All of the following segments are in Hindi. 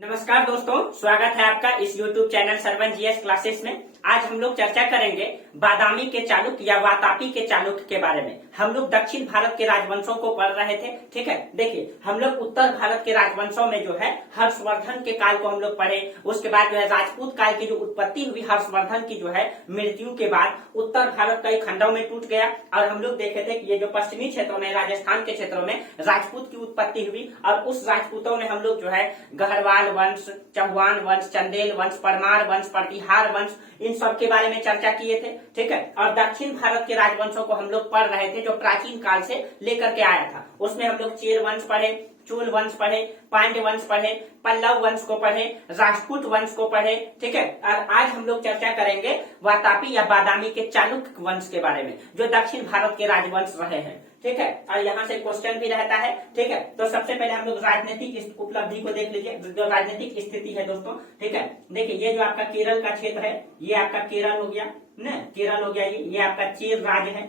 नमस्कार दोस्तों, स्वागत है आपका इस YouTube channel Sarwan GS classes में। आज हम लोग चर्चा करेंगे बादामी के चालुक्य या वातापी के चालुक्य के बारे में। हम लोग दक्षिण भारत के राजवंशों को पढ़ रहे थे, ठीक है। देखिए, हम लोग उत्तर भारत के राजवंशों में जो है हर्षवर्धन के काल को हम लोग पढ़े। उसके बाद जो है राजपूत काल की जो उत्पत्ति हुई हर्षवर्धन की जो है मृत्यु के बाद उत्तर भारत कई खंडों में टूट गया। और हम लोग देखे थे कि ये जो पश्चिमी क्षेत्रों में राजस्थान के क्षेत्रों में राजपूत की उत्पत्ति हुई। और उस राजपूतों में हम लोग जो है गढ़वाल वंश, चौहान वंश, चंदेल वंश, परमार वंश, प्रतिहार वंश, इन सब के बारे में चर्चा किए थे, ठीक है। और दक्षिण भारत के राजवंशों को हम लोग पढ़ रहे थे जो प्राचीन काल से लेकर के आया था। उसमें हम लोग चेर वंश पढ़े, चूल वंश पढ़े, पांड्य वंश पढ़े, पल्लव वंश को पढ़े, राजपूत वंश को पढ़े, ठीक है। और आज हम लोग चर्चा करेंगे वातापी या बादामी के चालुक्य वंश के बारे में जो दक्षिण भारत के राजवंश रहे हैं, ठीक है। और यहाँ से क्वेश्चन भी रहता है, ठीक है। तो सबसे पहले हम लोग राजनीतिक उपलब्धि को देख लीजिए, जो राजनीतिक स्थिति है दोस्तों, ठीक है। देखिए, ये जो आपका केरल का क्षेत्र है, ये आपका केरल हो गया ना, केरल हो गया। ये आपका चेर राज्य है।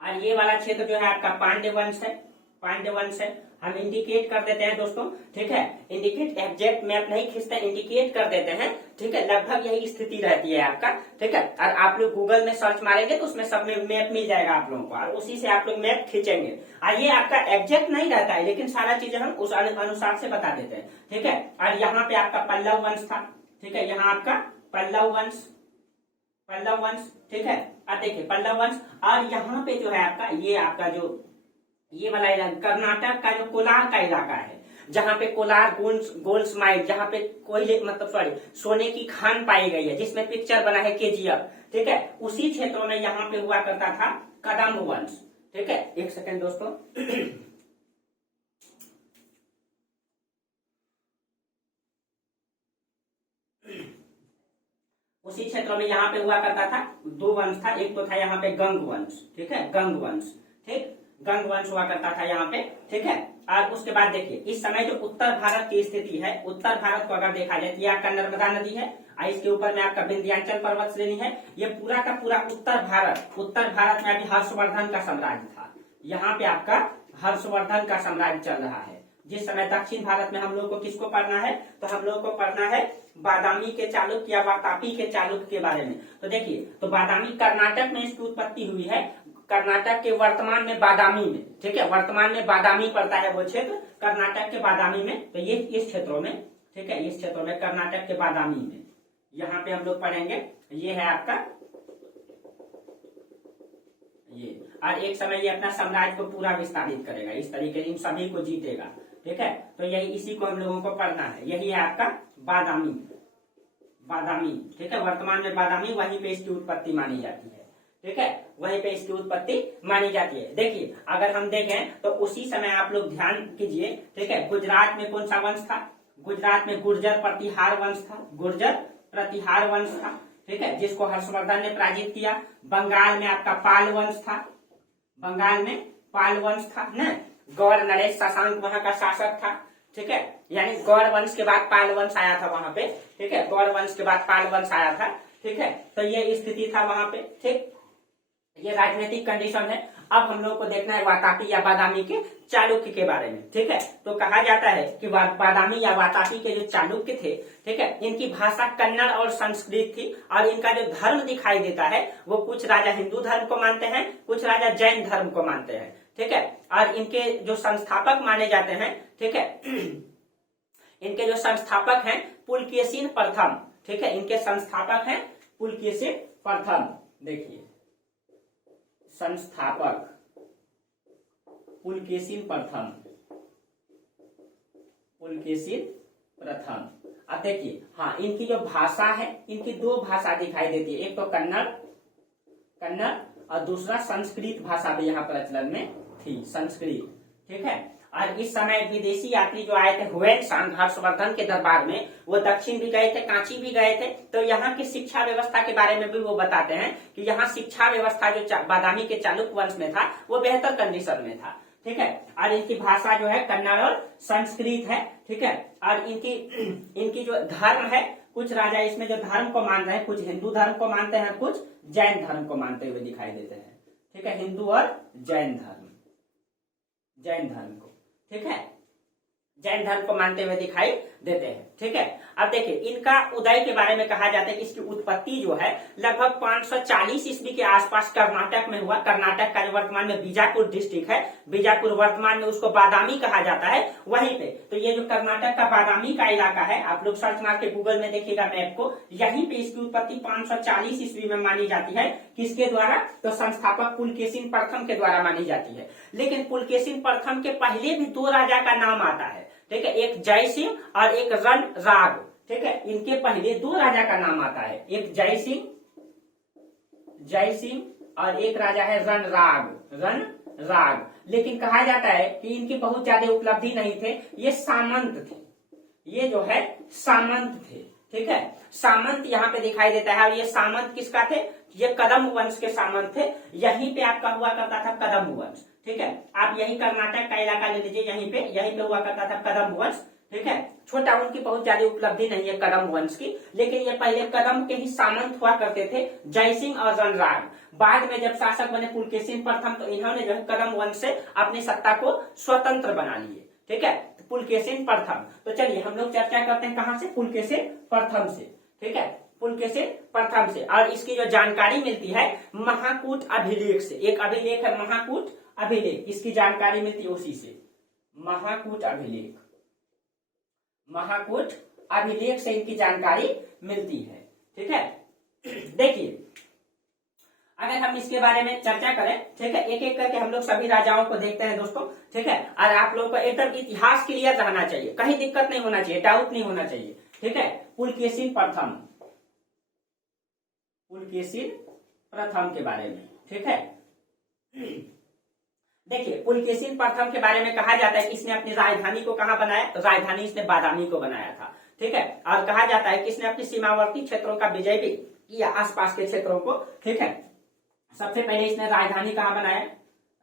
और ये वाला क्षेत्र जो है आपका पांड्य वंश है, पांड्य वंश है। हम इंडिकेट कर देते हैं दोस्तों, ठीक है। इंडिकेट एग्जैक्ट मैप नहीं खींचते, इंडिकेट कर देते हैं, ठीक है। लगभग यही स्थिति रहती है आपका, ठीक है। और आप लोग गूगल में सर्च मारेंगे तो उसमें सब में मैप मिल जाएगा आप लोगों को, और उसी से आप लोग मैप खींचेंगे। और ये आपका एग्जैक्ट नहीं रहता है, लेकिन सारा चीजें हम उस अनुसार से बता देते हैं, ठीक है। और यहाँ पे आपका पल्लव वंश था, ठीक है। यहाँ आपका पल्लव वंश, पल्लव वंश, ठीक है। और देखिए पल्लव वंश। और यहाँ पे जो है आपका ये आपका जो ये वाला इलाका कर्नाटक का जो कोलार का इलाका है, जहाँ पे कोलार गोल्ड माइन, जहाँ पे कोयले मतलब सोने की खान पाई गई है, जिसमें पिक्चर बना है केजीएफ, ठीक है। उसी क्षेत्रों में यहाँ पे हुआ करता था कदम्ब वंश, ठीक है। एक सेकेंड दोस्तों। उसी क्षेत्रों में यहाँ पे हुआ करता था दो वंश था। एक तो था यहाँ पे गंग वंश, ठीक है, गंग वंश, ठीक, गंग वंश हुआ करता था यहाँ पे, ठीक है। और उसके बाद देखिए, इस समय जो उत्तर भारत की स्थिति है, उत्तर भारत को अगर देखा जाए तो ये आपका नर्मदा नदी है, और इसके ऊपर में आपका विंध्याचल पर्वत श्रेणी है। ये पूरा का पूरा उत्तर भारत में अभी हर्षवर्धन का साम्राज्य था। यहाँ पे आपका हर्षवर्धन का साम्राज्य चल रहा है। जिस समय दक्षिण भारत में हम लोग को किसको पढ़ना है, तो हम लोग को पढ़ना है बादामी के चालुक्य या वातापी के चालुक्य के बारे में। तो देखिए, तो बादामी कर्नाटक में इसकी उत्पत्ति हुई है, कर्नाटक के वर्तमान में बादामी में, ठीक है। वर्तमान में बादामी पड़ता है वो क्षेत्र, कर्नाटक के बादामी में। तो ये इस क्षेत्रों में, ठीक है, इस क्षेत्रों में कर्नाटक के बादामी में यहाँ पे हम लोग पढ़ेंगे। ये है आपका ये, और एक समय ये अपना साम्राज्य को पूरा विस्तारित करेगा, इस तरीके इन सभी को जीतेगा, ठीक है। तो यही इसी को हम लोगों को पढ़ना है। यही है आपका बादामी, बादामी, ठीक है। वर्तमान में बादामी, वहीं पे इसकी उत्पत्ति मानी जाती है, ठीक है, वहीं पे इसकी उत्पत्ति मानी जाती है। देखिए, अगर हम देखें तो उसी समय आप लोग ध्यान कीजिए, ठीक है। गुजरात में कौन सा वंश था? गुजरात में गुर्जर प्रतिहार वंश था, गुर्जर प्रतिहार वंश था, ठीक है, जिसको हर्षवर्धन ने पराजित किया। बंगाल में आपका पाल वंश था, बंगाल में पाल वंश था न, गौर नरेश शशांक वहां का शासक था, ठीक है। यानी गौर वंश के बाद पाल वंश आया था वहां पे, ठीक है, गौर वंश के बाद पाल वंश आया था, ठीक है। तो ये स्थिति था वहां पे, ठीक। ये राजनीतिक कंडीशन है। अब हम लोग को देखना है वातापी या बादामी के चालुक्य के बारे में, ठीक है। तो कहा जाता है कि बादामी या वातापी के जो चालुक्य थे, ठीक है, इनकी भाषा कन्नड़ और संस्कृत थी। और इनका जो धर्म दिखाई देता है वो कुछ राजा हिंदू धर्म को मानते हैं, कुछ राजा जैन धर्म को मानते हैं, ठीक है। और इनके जो संस्थापक माने जाते हैं, ठीक है, इनके जो संस्थापक हैं पुलकेशिन प्रथम, ठीक है, इनके संस्थापक हैं पुलकेशिन प्रथम। देखिए, संस्थापक पुलकेशिन प्रथम, पुलकेशिन प्रथम। अब देखिए, हाँ, इनकी जो भाषा है, इनकी दो भाषा दिखाई देती है, एक तो कन्नड़ और दूसरा संस्कृत भाषा भी यहाँ प्रचलन में थी, संस्कृत, ठीक है। और इस समय विदेशी यात्री जो आए थे हुएन हर्षवर्धन के दरबार में, वो दक्षिण भी गए थे, कांची भी गए थे। तो यहाँ की शिक्षा व्यवस्था के बारे में भी वो बताते हैं कि यहाँ शिक्षा व्यवस्था जो बादामी के चालुक्य वंश में था वो बेहतर कंडीशन में था, ठीक है। और इनकी भाषा जो है कन्नड़ और संस्कृत है, ठीक है। और इनकी जो धर्म है, कुछ राजा इसमें जो धर्म को मान रहे हैं, कुछ हिंदू धर्म को मानते हैं, कुछ जैन धर्म को मानते हुए दिखाई देते हैं, ठीक है, हिंदू और जैन धर्म को, ठीक है, जैन धर्म को मानते हुए दिखाई देते हैं। ठीक है, अब देखिए इनका उदय के बारे में कहा जाता है कि इसकी उत्पत्ति जो है लगभग 540 ईस्वी के आसपास कर्नाटक में हुआ। कर्नाटक का जो वर्तमान में बीजापुर डिस्ट्रिक्ट है, बीजापुर वर्तमान में उसको बादामी कहा जाता है, वहीं पे। तो ये जो कर्नाटक का बादामी का इलाका है, आप लोग सर्च मार के गूगल में देखिएगा मैप को, यहीं पे इसकी उत्पत्ति 540 ईस्वी में मानी जाती है। किसके द्वारा? तो संस्थापक पुलकेशिन प्रथम के द्वारा मानी जाती है। लेकिन पुलकेशिन प्रथम के पहले भी दो राजा का नाम आता है। ठीक है, एक जय सिंह और एक रणराग। ठीक है, इनके पहले दो राजा का नाम आता है, एक जय सिंह और एक राजा है रणराग। लेकिन कहा जाता है कि इनकी बहुत ज्यादा उपलब्धि नहीं थे, ये सामंत थे, ये जो है सामंत थे। ठीक है, सामंत यहाँ पे दिखाई देता है। और ये सामंत किसका थे? ये कदम वंश के सामंत थे। यहीं पे आपका हुआ करता था कदम वंश। ठीक है, आप यही कर्नाटक का इलाका ले लीजिए, यहीं पे हुआ करता था कदम वंश। ठीक है, छोटा, उनकी बहुत ज्यादा उपलब्धि नहीं है कदम वंश की, लेकिन ये पहले कदम के ही सामंत हुआ करते थे, जय सिंह और रणराग। बाद में जब शासक बने पुलकेशिन प्रथम, तो इन्होंने जो है कदम वंश से अपनी सत्ता को स्वतंत्र बना लिए। ठीक है, पुलकेशिन प्रथम। तो चलिए हम लोग चर्चा करते हैं कहां से? पुलकेशिन प्रथम से। ठीक है, पुलकेशिन प्रथम से। और इसकी जो जानकारी मिलती है महाकूट अभिलेख से, एक अभिलेख है महाकूट अभिलेख, इसकी जानकारी मिलती है उसी से, महाकूट अभिलेख से इनकी जानकारी मिलती है। ठीक है, देखिए अगर हम इसके बारे में चर्चा करें, ठीक है, एक एक करके हम लोग सभी राजाओं को देखते हैं दोस्तों। ठीक है, और आप लोगों को एकदम इतिहास क्लियर रहना चाहिए, कहीं दिक्कत नहीं होना चाहिए, डाउट नहीं होना चाहिए। ठीक है, पुलकेशिन प्रथम के बारे में। ठीक है, देखिए पुलकेशिन प्रथम के बारे में कहा जाता है कि इसने अपनी राजधानी को कहाँ बनाया? तो राजधानी इसने बादामी को बनाया था। ठीक है, और कहा जाता है कि इसने अपने सीमावर्ती क्षेत्रों का विजय भी किया, आसपास के क्षेत्रों को। ठीक है, सबसे पहले इसने राजधानी कहाँ बनाया?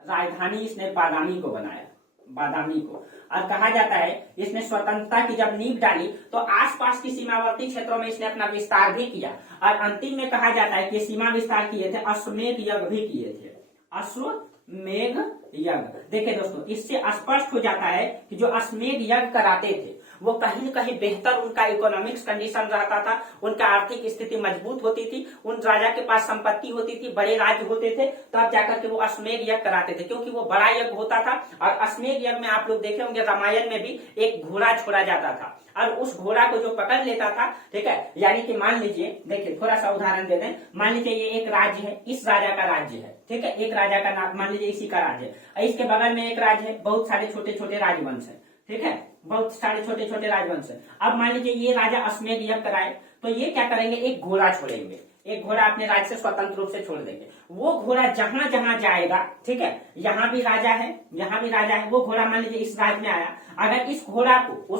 राजधानी इसने बादामी को बनाया, बादामी को। और कहा जाता है इसने स्वतंत्रता की जब नींव डाली तो आसपास की सीमावर्ती क्षेत्रों में इसने अपना विस्तार भी किया। और अंतिम में कहा जाता है कि सीमा विस्तार किए थे, अश्वमेध यज्ञ भी किए थे, अश्वमेध यज्ञ। देखिए दोस्तों, इससे स्पष्ट हो जाता है कि जो अश्वमेध यज्ञ कराते थे वो कहीं न कहीं बेहतर उनका इकोनॉमिक्स कंडीशन रहता था, उनका आर्थिक स्थिति मजबूत होती थी, उन राजा के पास संपत्ति होती थी, बड़े राज्य होते थे, तब जाकर के वो अश्वमेध यज्ञ कराते थे, क्योंकि वो बड़ा यज्ञ होता था। और अश्वमेध यज्ञ में आप लोग देखे होंगे रामायण में भी एक घोड़ा छोड़ा जाता था, और उस घोड़ा को जो पकड़ लेता था, ठीक है, यानी कि मान लीजिए, देखिए थोड़ा सा उदाहरण देते हैं, मान लीजिए ये एक राज्य है, इस राजा का राज्य है। ठीक है, एक राजा का नाम मान लीजिए इसी का राज्य है, इसके बगल में एक राज्य है, बहुत सारे छोटे छोटे राजवंश है। ठीक है, बहुत सारे छोटे छोटे राजवंश है। अब मान लीजिए ये राजा अश्वमेध यज्ञ कराए, तो ये क्या करेंगे? एक घोड़ा छोड़ेंगे, एक घोड़ा अपने राज्य से स्वतंत्र रूप से छोड़ देंगे। वो घोड़ा जहां जहां जाएगा, ठीक है, यहाँ भी राजा है, यहाँ भी राजा है, वो घोड़ा मान लीजिए इस राज्य में आया, अगर उस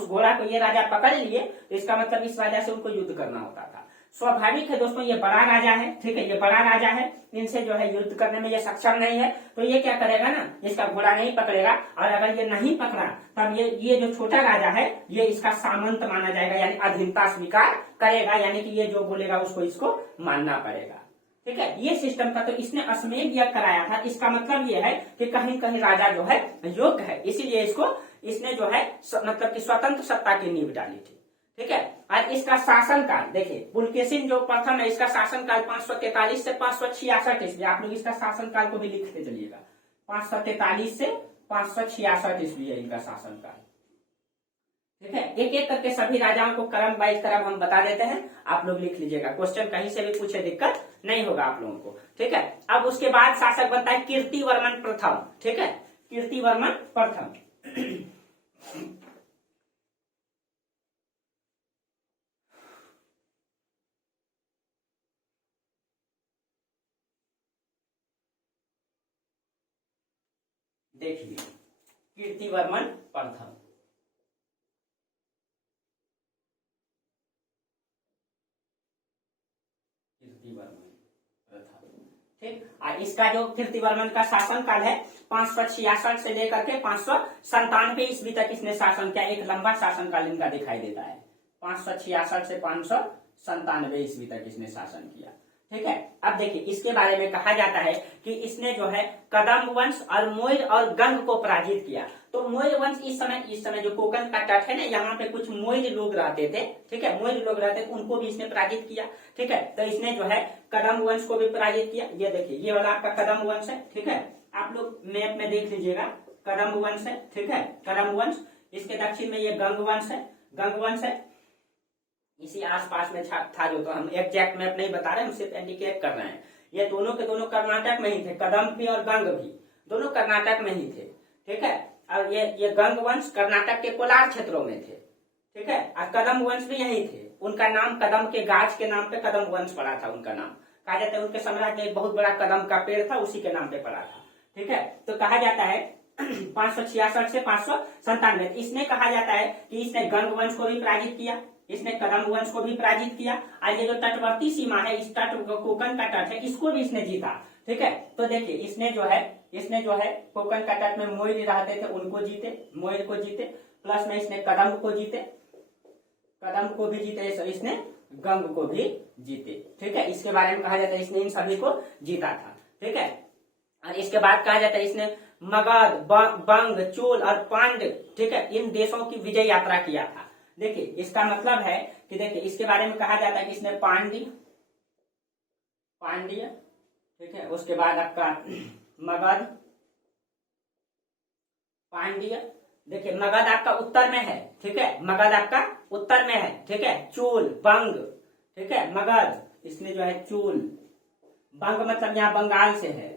घोड़ा को ये राजा पकड़ लिए, तो इसका मतलब इस राजा से उनको युद्ध करना होता था। स्वाभाविक है दोस्तों, ये बड़ा राजा है, ठीक है, ये बड़ा राजा है, इनसे जो है युद्ध करने में ये सक्षम नहीं है, तो ये क्या करेगा ना, इसका घोड़ा नहीं पकड़ेगा। और अगर ये नहीं पकड़ा, तब ये जो छोटा राजा है, ये इसका सामंत माना जाएगा, यानी अधीनता स्वीकार करेगा, यानी कि ये जो बोलेगा उसको इसको मानना पड़ेगा। ठीक है, ये सिस्टम था। तो इसने अश्वमेध यज्ञ कराया था, इसका मतलब ये है कि कहीं कहीं राजा जो है योग्य है, इसीलिए इसने जो है मतलब कि स्वतंत्र सत्ता की नींव डाली थी। ठीक है, और इसका शासनकाल देखिए, पुलकेशिन जो प्रथम है, इसका शासनकाल 543 से 566 ईस्वी। आप लोग इसका शासनकाल को भी लिखते चलिएगा, 543 से 566 ईस्वी है इनका शासनकाल। ठीक है, एक एक करके सभी राजाओं को क्रम बाई क्रम हम बता देते हैं, आप लोग लिख लीजिएगा, क्वेश्चन कहीं से भी पूछे दिक्कत नहीं होगा आप लोगों को। ठीक है, अब उसके बाद शासक बनता है कीर्तिवर्मन प्रथम। ठीक है, कीर्तिवर्मन प्रथम। देखिए, कीर्तिवर्मन प्रथम, ठीक। और इसका जो कीर्तिवर्मन का शासन काल है 566 से लेकर के 597 ईस्वी तक इसने शासन किया। एक लंबा शासन काल इनका दिखाई देता है, 566 से 597 ईस्वी तक इसने शासन किया। ठीक है। अब देखिए इसके बारे में कहा जाता है कि इसने जो है कदम वंश और मोयर और गंग को पराजित किया। तो मोयर वंश इस समय जो कोकण का तट है ना, यहाँ पे कुछ मोयर लोग रहते थे, ठीक है, मोयर लोग रहते थे, उनको भी इसने पराजित किया, ठीक है। तो इसने जो है कदम वंश को भी पराजित किया। ये देखिए ये वाला आपका कदम वंश है, ठीक है, आप लोग मैप में देख लीजिएगा, कदम वंश है, ठीक है, कदम वंश। इसके दक्षिण में ये गंग वंश है, गंग वंश है, इसी आसपास में था जो, तो हम एग्जैक्ट मैप नहीं बता रहे, हम सिर्फ इंडिकेट कर रहे हैं। ये दोनों के दोनों कर्नाटक में ही थे, कदम भी और गंग भी दोनों कर्नाटक में ही थे, ठीक है। और ये गंग वंश कर्नाटक के कोलार क्षेत्रों में थे, ठीक है। और कदम वंश भी यही थे, उनका नाम कदम के गाछ के नाम पे कदम वंश पड़ा था, उनका नाम कहा जाता है। उनके साम्राज्य में एक बहुत बड़ा कदम का पेड़ था, उसी के नाम पे पड़ा था, ठीक है। तो कहा जाता है 566 से 597 इसने कहा जाता है कि इसने गंग वंश को भी पराजित किया, इसने कदम वंश को भी पराजित किया, और ये जो तटवर्ती सीमा है, इस तट कोकण का तट है, इसको भी इसने जीता, ठीक है। तो देखिए इसने जो है कोकण का तट में मोयर रहते थे, उनको जीते, मोयर को जीते, प्लस में इसने कदम को जीते, कदम को भी जीते, इसने गंग को भी जीते, ठीक है। इसके बारे में कहा जाता है इसने इन सभी को जीता था, ठीक है। और इसके बाद कहा जाता है इसने मगध, बंग, चोल और पांड्य, ठीक है, इन देशों की विजय यात्रा किया था। देखिए इसका मतलब है कि देखिए इसके बारे में कहा जाता है कि इसने पांड्य, ठीक है, उसके बाद आपका मगध, पांड्य, देखिए मगध आपका उत्तर में है, ठीक है, मगध आपका उत्तर में है, ठीक है, चोल, बंग, ठीक है, मगध, इसने जो है चोल, बंग मतलब यहाँ बंगाल से है,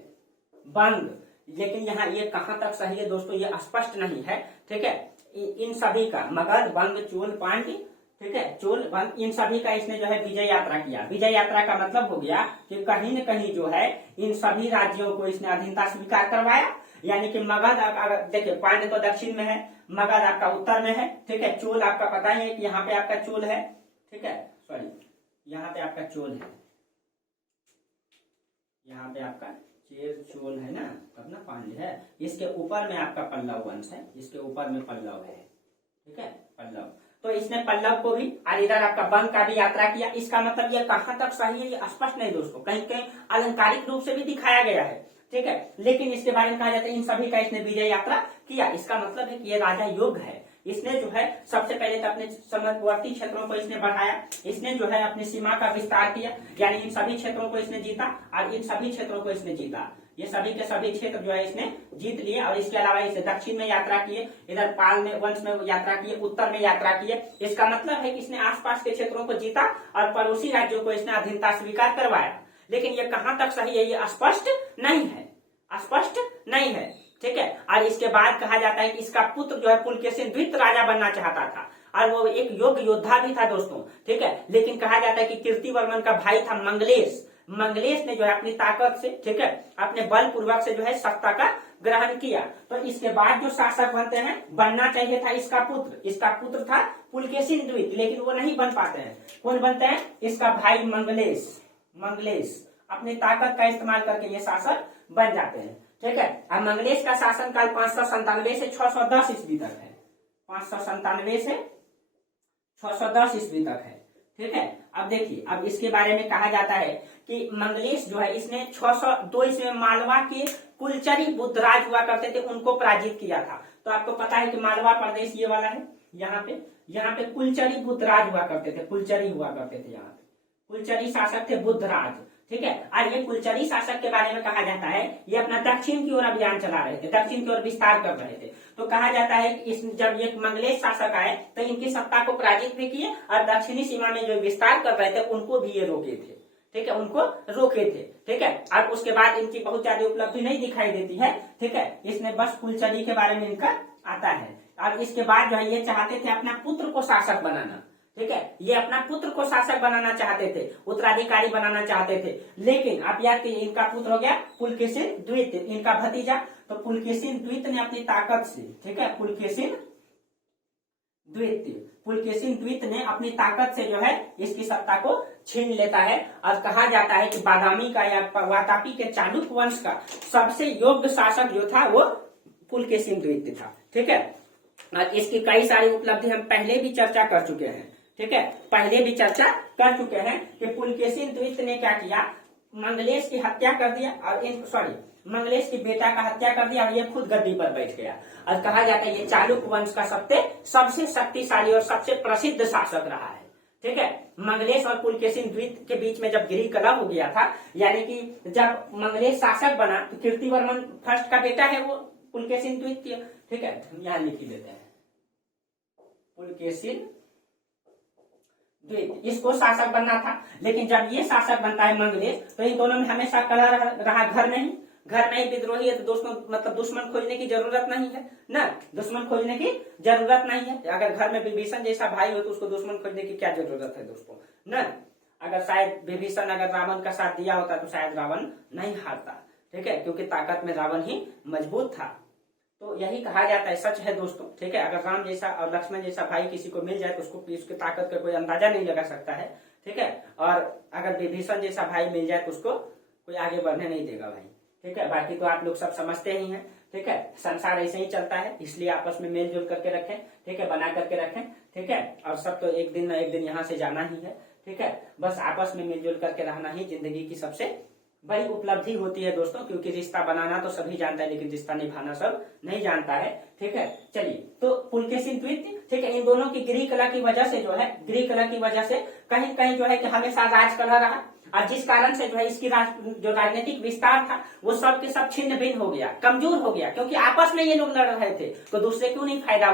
बंग, लेकिन यहाँ ये कहां तक सही है दोस्तों ये स्पष्ट नहीं है, ठीक है। इन सभी का मगध, बंग, चोल, पांड्य, ठीक है, चोल, बंग, इन सभी का इसने जो है विजय यात्रा किया। विजय यात्रा का मतलब हो गया कि कहीं न कहीं जो है इन सभी राज्यों को इसने अधीनता स्वीकार करवाया। यानी कि मगध, देखिए पांड्य तो दक्षिण में है, मगध आपका उत्तर में है, ठीक है, चोल आपका पता ही है कि यहाँ पे आपका चोल है, ठीक है, सॉरी यहाँ पे आपका चोल है, यहाँ पे आपका चोल है ना, तब ना पांड्य है। इसके ऊपर में आपका पल्लव वंश है, इसके ऊपर में पल्लव है, ठीक है, पल्लव। तो इसने पल्लव को भी और इधर आपका बंग का भी यात्रा किया। इसका मतलब ये कहां तक सही है ये स्पष्ट नहीं दोस्तों, कहीं कहीं अलंकारिक रूप से भी दिखाया गया है, ठीक है, लेकिन इसके बारे में कहा जाता है इन सभी का इसने विजय यात्रा किया। इसका मतलब है कि ये राजा योग्य है। इसने जो है सबसे पहले तो अपने समीपवर्ती क्षेत्रों को इसने बढ़ाया, इसने जो है अपनी सीमा का विस्तार किया, यानी इन सभी क्षेत्रों को इसने जीता और इन सभी क्षेत्रों को इसने जीता। ये सभी के सभी क्षेत्र जो है इसने जीत लिए। और इसके अलावा इसे दक्षिण में यात्रा किए, इधर पाल में वंश में यात्रा किए, उत्तर में यात्रा किए। इसका मतलब है कि इसने आसपास के क्षेत्रों को जीता और पड़ोसी राज्यों को इसने अधीनता स्वीकार करवाया। लेकिन ये कहां तक सही है ये स्पष्ट नहीं है, स्पष्ट नहीं है, ठीक है। और इसके बाद कहा जाता है कि इसका पुत्र जो है पुलकेशिन द्वितीय राजा बनना चाहता था और वो एक योग्य योद्धा भी था दोस्तों, ठीक है। लेकिन कहा जाता है कि कीर्तिवर्मन का भाई था मंगलेश ने जो है अपनी ताकत से, ठीक है, अपने बल पूर्वक से जो है सत्ता का ग्रहण किया। तो इसके बाद जो शासक बनते हैं, बनना चाहिए था इसका पुत्र था पुलकेशिन द्वितीय, लेकिन वो नहीं बन पाते हैं। कौन बनते हैं? इसका भाई मंगलेश अपनी ताकत का इस्तेमाल करके ये शासक बन जाते हैं, ठीक है। अब मंगलेश का शासनकाल 597 से 610 ईस्वी तक है, 597 से 610 ईस्वी तक है, ठीक है। अब देखिए, अब इसके बारे में कहा जाता है कि मंगलेश जो है इसने 602 ईस्वी में मालवा के कुलचरी बुद्धराज हुआ करते थे, उनको पराजित किया था। तो आपको पता है कि मालवा प्रदेश ये वाला है, यहाँ पे कुलचरी बुद्धराज हुआ करते थे, यहाँ पे कुलचरी शासक थे बुद्धराज, ठीक है। और ये कुलचरी शासक के बारे में कहा जाता है ये अपना दक्षिण की ओर अभियान चला रहे थे, दक्षिण की ओर विस्तार कर रहे थे। तो कहा जाता है कि जब ये मंगलेश शासक आए तो इनकी सत्ता को पराजित भी किए और दक्षिणी सीमा में जो विस्तार कर रहे थे उनको भी ये रोके थे, ठीक है, उनको रोके थे, ठीक है। और उसके बाद इनकी बहुत ज्यादा उपलब्धि नहीं दिखाई देती है, ठीक है। इसने बस कुलचरी के बारे में इनका आता है। और इसके बाद जो है ये चाहते थे अपना पुत्र को शासक बनाना, ठीक है, ये अपना पुत्र को शासक बनाना चाहते थे, उत्तराधिकारी बनाना चाहते थे। लेकिन आप याद कीजिए इनका पुत्र हो गया पुलकेशिन द्वितीय, इनका भतीजा। तो पुलकेशिन द्वितीय ने अपनी ताकत से, ठीक है, पुलकेशिन द्वितीय ने अपनी ताकत से जो है इसकी सत्ता को छीन लेता है। और कहा जाता है कि बादामी का या वातापी के चालुक्य वंश का सबसे योग्य शासक जो था वो पुलकेशिन द्वितीय था, ठीक है। और इसकी कई सारी उपलब्धि हम पहले भी चर्चा कर चुके हैं, ठीक है, कि पुलकेशिन द्वितीय ने क्या किया, मंगलेश की हत्या कर दिया और मंगलेश की बेटा का हत्या कर दिया और ये खुद गद्दी पर बैठ गया। और कहा जाता है ये चालुक्य वंश का सबसे शक्तिशाली और सबसे प्रसिद्ध शासक रहा है। ठीक है, मंगलेश और पुलकेशिन द्वीप के बीच में जब गिरी कला हो गया था, यानी कि जब मंगलेश शासक बना तो कीर्तिवर्मन फर्स्ट का बेटा है वो पुलकेशिन द्वितीय। ठीक है, यहां लिख देते हैं पुलकेशिन द्वितीय, इसको शासक बनना था। लेकिन जब ये शासक बनता है मंगलेश, तो इन दोनों में हमेशा कलह रहा घर में ही विद्रोही है, तो दोस्तों मतलब दुश्मन खोजने की जरूरत नहीं है ना, दुश्मन खोजने की जरूरत नहीं है। अगर घर में विभीषण जैसा भाई हो तो उसको दुश्मन खोजने की क्या जरूरत है दोस्तों ना। अगर शायद विभीषण अगर रावण का साथ दिया होता तो शायद रावण नहीं हारता। ठीक है, क्योंकि ताकत में रावण ही मजबूत था। तो यही कहा जाता है, सच है दोस्तों। ठीक है, अगर राम जैसा और लक्ष्मण जैसा भाई किसी को मिल जाए तो उसको उसकी ताकत का कोई अंदाजा नहीं लगा सकता है। ठीक है, और अगर विभीषण जैसा भाई मिल जाए तो उसको कोई आगे बढ़ने नहीं देगा भाई। ठीक है, बाकी तो आप लोग सब समझते ही हैं। ठीक है, संसार ऐसे ही चलता है, इसलिए आपस में मेल जोल करके रखें। ठीक है, बना करके रखें। ठीक है, और सब तो एक दिन ना एक दिन यहाँ से जाना ही है। ठीक है, बस आपस में मिलजुल करके रहना ही जिंदगी की सबसे बड़ी उपलब्धि होती है दोस्तों, क्योंकि रिश्ता बनाना तो सभी जानता है लेकिन रिश्ता निभाना सब नहीं जानता है। ठीक है, चलिए, तो पुलकेशिन द्वितीय, ठीक है, इन दोनों की गृह कला की वजह से गृह कला की वजह से कहीं कहीं कि हमेशा राज कला रहा, और जिस कारण से इसकी जो राजनीतिक विस्तार था वो सब के सब छिन्न भिन्न हो गया, कमजोर हो गया, क्योंकि आपस में ये लोग लड़ रहे थे तो दूसरे क्यों नहीं फायदा